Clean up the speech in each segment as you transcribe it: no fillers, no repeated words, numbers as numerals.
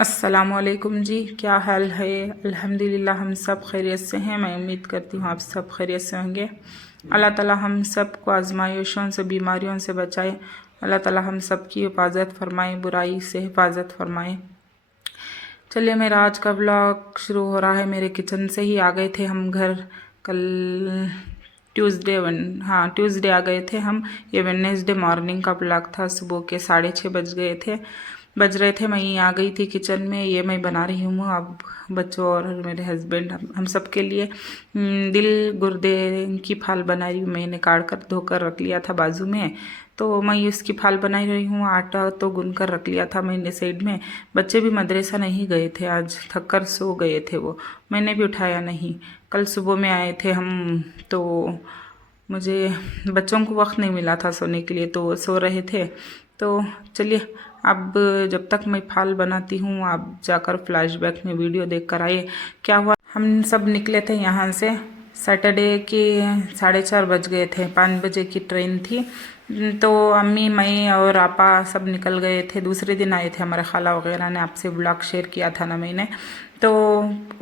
अस्सलामुअलैकुम जी, क्या हाल है। अल्हम्दुलिल्लाह हम सब खैरियत से हैं। मैं उम्मीद करती हूँ आप सब खैरियत से होंगे। अल्लाह ताला हम सब को आजमाइशों से, बीमारियों से बचाए। अल्लाह ताला हम सब की हिफाजत फरमाए, बुराई से हिफाजत फरमाए। चलिए, मेरा आज का व्लॉग शुरू हो रहा है। मेरे किचन से ही आ गए थे हम घर कल ट्यूसडे आ गए थे हम। ये वेडनेसडे मॉर्निंग का ब्लॉग था। सुबह के 6:30 बज रहे थे। मैं यहीं आ गई थी किचन में। ये मैं बना रही हूँ अब बच्चों और मेरे हस्बैंड हम सब के लिए दिल गुर्दे की फाल बना रही हूँ। मैंने काट कर धोकर रख लिया था बाजू में, तो मैं इसकी फाल बना रही हूँ। आटा तो गुन कर रख लिया था मैंने साइड में। बच्चे भी मदरसा नहीं गए थे आज, थक कर सो गए थे वो। मैंने भी उठाया नहीं। कल सुबह में आए थे हम, तो मुझे बच्चों को वक्त नहीं मिला था सोने के लिए, तो वो सो रहे थे। तो चलिए, अब जब तक मैं फाल बनाती हूँ आप जाकर फ्लैशबैक में वीडियो देख कर आइए क्या हुआ। हम सब निकले थे यहाँ से सैटरडे के 4:30 बज गए थे। 5 बजे की ट्रेन थी। तो अम्मी, मैं और आपा सब निकल गए थे। दूसरे दिन आए थे हमारे खाला वगैरह ने। आपसे ब्लॉग शेयर किया था ना मैंने। तो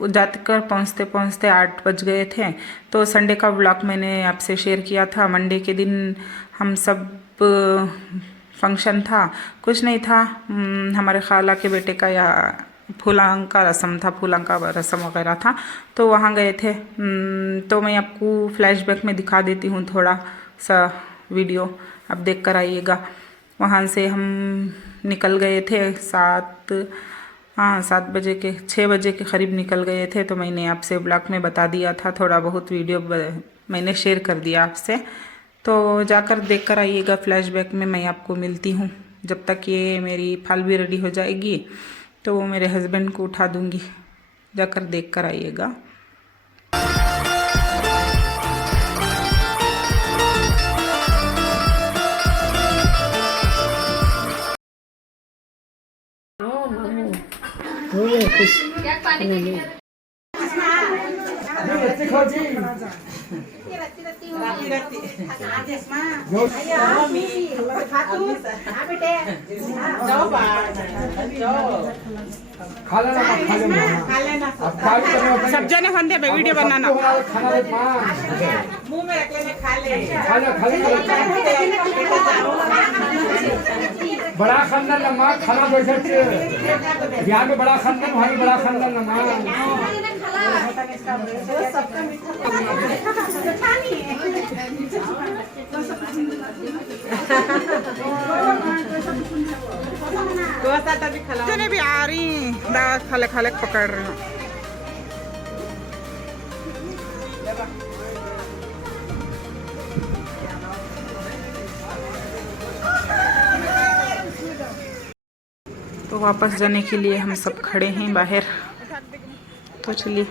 जाकर पहुँचते पहुँचते 8 बज गए थे। तो संडे का ब्लॉग मैंने आपसे शेयर किया था। मंडे के दिन हम सब फंक्शन था, कुछ नहीं था, हमारे खाला के बेटे का या फूलांग का रस्म था, फूलांग का रस्म वगैरह था, तो वहाँ गए थे। तो मैं आपको फ्लैशबैक में दिखा देती हूँ थोड़ा सा वीडियो, अब देख कर आइएगा। वहाँ से हम निकल गए थे 7 बजे के 6 बजे के करीब निकल गए थे। तो मैंने आपसे ब्लॉग में बता दिया था, थोड़ा बहुत वीडियो मैंने शेयर कर दिया आपसे। तो जाकर देख कर आइएगा फ्लैशबैक में। मैं आपको मिलती हूँ। जब तक ये मेरी फाल भी रेडी हो जाएगी तो मेरे हस्बैंड को उठा दूँगी। जाकर देख कर आइएगा। सब जने होंगे वीडियो बनाना। मुंह में रख लेने, खा ले। बड़ा खानदान ना माँ खाना बैठे बिहार में बड़ा खानदान, वहाँ बड़ा खानदान ना माँ। जने भी आ रही दाल खाले खाले पकड़ रही हूँ। तो वापस जाने के लिए हम सब खड़े हैं बाहर। तो चलिए,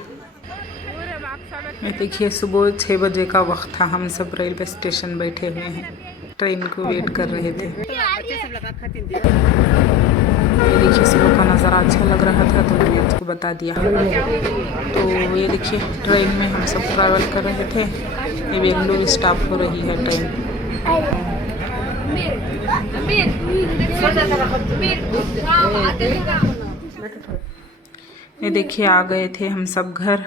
मैं देखिए सुबह 6 बजे का वक्त था। हम सब रेलवे स्टेशन बैठे हुए हैं, ट्रेन को वेट कर रहे थे। ये देखिए सुबह का नज़ारा अच्छा लग रहा था तो मैंने उसको बता दिया। तो ये देखिए ट्रेन में हम सब ट्रैवल कर रहे थे। ये बेंगलुरु स्टॉप हो रही है ट्रेन। ये देखिए आ गए थे हम सब घर।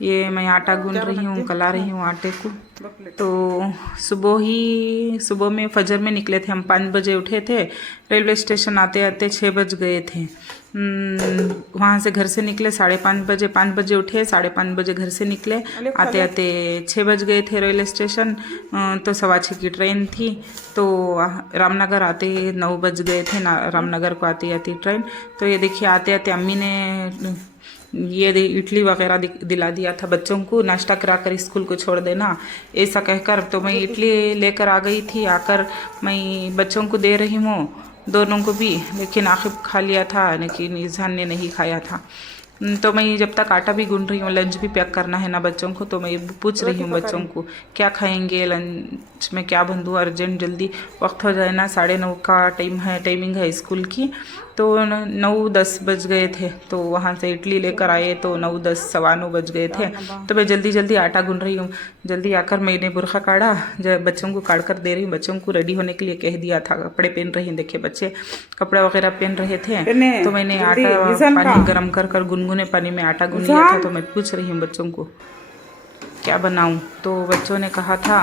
ये मैं आटा गूंद रही हूँ, कला रही हूँ आटे को। तो सुबह में फजर में निकले थे हम। 5 बजे उठे थे। रेलवे स्टेशन आते आते 6 बज गए थे। वहाँ से घर से निकले 5:30 बजे। 5 बजे उठे, 5:30 बजे घर से निकले। आते आते 6 बज गए थे रेलवे स्टेशन। तो 6:15 की ट्रेन थी। तो रामनगर आते 9 बज गए थे ना, रामनगर को आती आती ट्रेन। तो ये देखिए आते आते अम्मी ने ये इडली वगैरह दिला दिया था बच्चों को। नाश्ता कराकर स्कूल को छोड़ देना, ऐसा कहकर। तो मैं इडली लेकर आ गई थी। आकर मैं बच्चों को दे रही हूँ, दोनों को भी, लेकिन आखिर खा लिया था, लेकिन ईजान ने नहीं खाया था। तो मैं जब तक आटा भी गूंद रही हूँ, लंच भी पैक करना है ना बच्चों को, तो मैं पूछ रही हूँ बच्चों को क्या खाएंगे, लंच में क्या बंधू, अर्जेंट जल्दी वक्त हो जाए ना। 9:30 का टाइमिंग है स्कूल की। तो 9-10 बज गए थे, तो वहाँ से इडली लेकर आए तो 9-10 सवा 9 बज गए थे। तो मैं जल्दी जल्दी आटा गूंद रही हूँ। जल्दी आकर मैंने बुरखा काढ़ा, जब बच्चों को काढ़ कर दे रही हूँ। बच्चों को रेडी होने के लिए कह दिया था, कपड़े पहन रही हैं। देखिए बच्चे कपड़ा वगैरह पहन रहे थे, तो मैंने आटा पानी गर्म कर गुनगुने पानी में आटा गूंद लिया था। तो मैं पूछ रही हूँ बच्चों को क्या बनाऊँ, तो बच्चों ने कहा था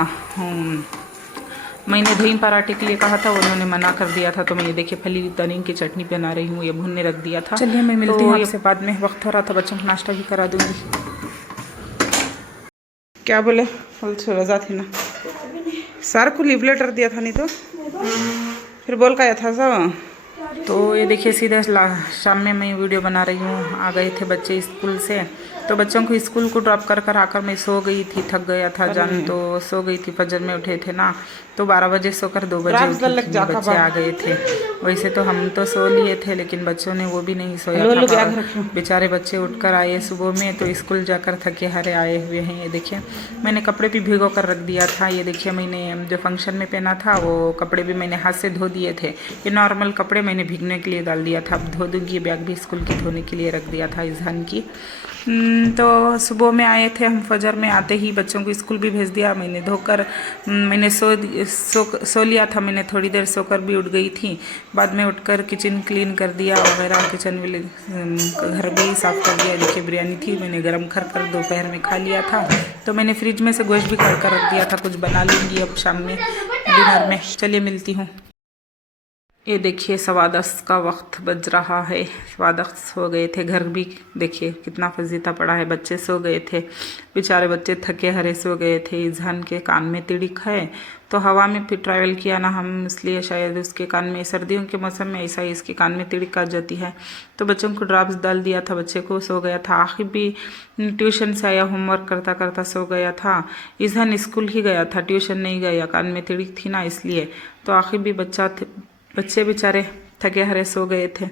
मैंने दही पराठे के लिए कहा था, उन्होंने मना कर दिया था। तो मैं ये देखिए फली तनी की चटनी बना रही हूँ, ये भुनने रख दिया था। चलिए मैं मिलती हूँ आपसे बाद में, वक्त हो रहा था, बच्चों को नाश्ता भी करा दूँगी। क्या बोले? फल रजा थी ना, सर को लीव लेटर दिया था, नहीं तो फिर बोल का था सब। तो ये देखिए सीधे शाम में मैं वीडियो बना रही हूँ। आ गए थे बच्चे स्कूल से, तो बच्चों को स्कूल को ड्रॉप कर आकर मैं सो गई थी, थक गया था जान, तो सो गई थी। फजर में उठे थे ना, तो 12 बजे सोकर 2 बजे उठी थी। बच्चे आ गए थे। वैसे तो हम तो सो लिए थे, लेकिन बच्चों ने वो भी नहीं सोया था। बेचारे बच्चे उठकर आए सुबह में, तो स्कूल जाकर थके हारे आए हुए हैं। ये देखिए मैंने कपड़े भी भिगो कर रख दिया था। ये देखिए मैंने जो फंक्शन में पहना था वो कपड़े भी मैंने हाथ से धो दिए थे। ये नॉर्मल कपड़े मैंने भीगने के लिए डाल दिया था, अब धो दूँगी। बैग भी स्कूल की धोने के लिए रख दिया था इजहान की। तो सुबह में आए थे हम, फजर में आते ही बच्चों को स्कूल भी भेज दिया मैंने धोकर। मैंने सो लिया था, मैंने थोड़ी देर सोकर भी उठ गई थी। बाद में उठकर किचन क्लीन कर दिया वगैरह, किचन में घर भी साफ़ कर दिया। देखिए बिरयानी थी, मैंने गरम कर दोपहर में खा लिया था। तो मैंने फ्रिज में से गोश्त भी काट कर रख दिया था, कुछ बना लूँगी अब शाम में डिनर में। चलिए मिलती हूँ। ये देखिए 10:15 का वक्त बज रहा है, 10:15 हो गए थे। घर भी देखिए कितना फजीता पड़ा है, बच्चे सो गए थे। बेचारे बच्चे थके हरे सो गए थे। इजहान के कान में तिड़क है, तो हवा में फिर ट्रैवल किया ना हम, इसलिए शायद उसके कान में, सर्दियों के मौसम में ऐसा ही इसके कान में तिड़क आ जाती है। तो बच्चों को ड्रॉप्स डाल दिया था, बच्चे को सो गया था। आखिर भी ट्यूशन से आया, होमवर्क करता करता सो गया था। इजहान स्कूल ही गया था, ट्यूशन नहीं गया, कान में तिड़क थी ना इसलिए। तो आखिर भी बच्चे बेचारे थके हरे सो गए थे,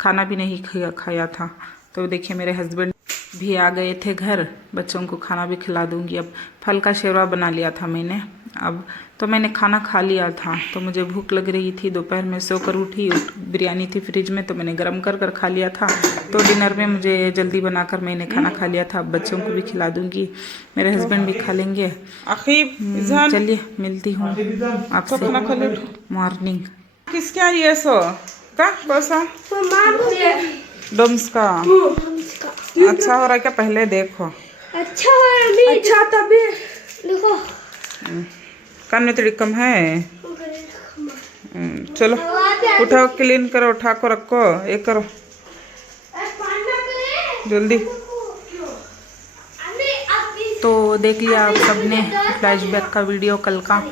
खाना भी नहीं खाया था। तो देखिए मेरे हस्बैंड भी आ गए थे घर, बच्चों को खाना भी खिला दूंगी। अब फल का शेरवा बना लिया था मैंने, अब तो मैंने खाना खा लिया था। तो मुझे भूख लग रही थी, दोपहर में सोकर उठी, बिरयानी थी फ्रिज में, तो मैंने गरम कर खा लिया था। तो डिनर में मुझे जल्दी बनाकर मैंने खाना खा लिया था, अब बच्चों को भी खिला दूंगी, मेरे हस्बैंड भी खा लेंगे। चलिए मिलती हूँ आपसे मॉर्निंग। किसका ये सो का कैसा डोम्स का अच्छा हो रहा है क्या? पहले देखो अच्छा है, अच्छा तभी देखो कान में तिड़क कम है। चलो उठाओ, क्लीन करो, उठा को रखो, ये करो जल्दी। तो देख लिया आप सबने फ्लैशबैक का वीडियो कल का।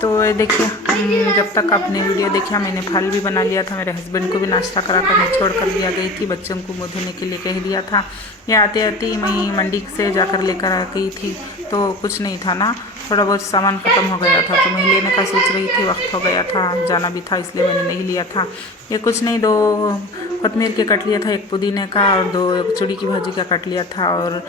तो देखिए जब तक आपने वीडियो देखा मैंने फल भी बना लिया था, मेरे हस्बैंड को भी नाश्ता करा कर मैं छोड़ कर दिया गई थी, बच्चों को मुँह धोने के लिए कह दिया था। ये आते आते ही मैं मंडी से जाकर लेकर आ गई थी, तो कुछ नहीं था ना, थोड़ा बहुत सामान ख़त्म हो गया था, तो मैं लेने का सोच रही थी, वक्त हो गया था, जाना भी था, इसलिए मैंने नहीं लिया था। ये कुछ नहीं, 2 कोतमीर के कट लिया था, 1 पुदीने का और 2 चुड़ी की भाजी का कट लिया था, और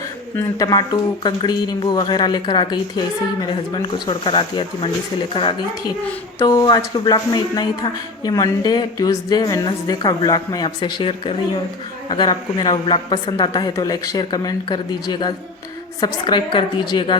टमाटो, कंकड़ी, नींबू वगैरह लेकर आ गई थी। ऐसे ही मेरे हस्बैंड को छोड़कर आती मंडी से लेकर आ गई थी। तो आज के ब्लॉग में इतना ही था। ये मंडे, ट्यूसडे, वेडनेसडे का ब्लॉग मैं आपसे शेयर कर रही हूँ। अगर आपको मेरा ब्लॉग पसंद आता है तो लाइक, शेयर, कमेंट कर दीजिएगा, सब्सक्राइब कर दीजिएगा।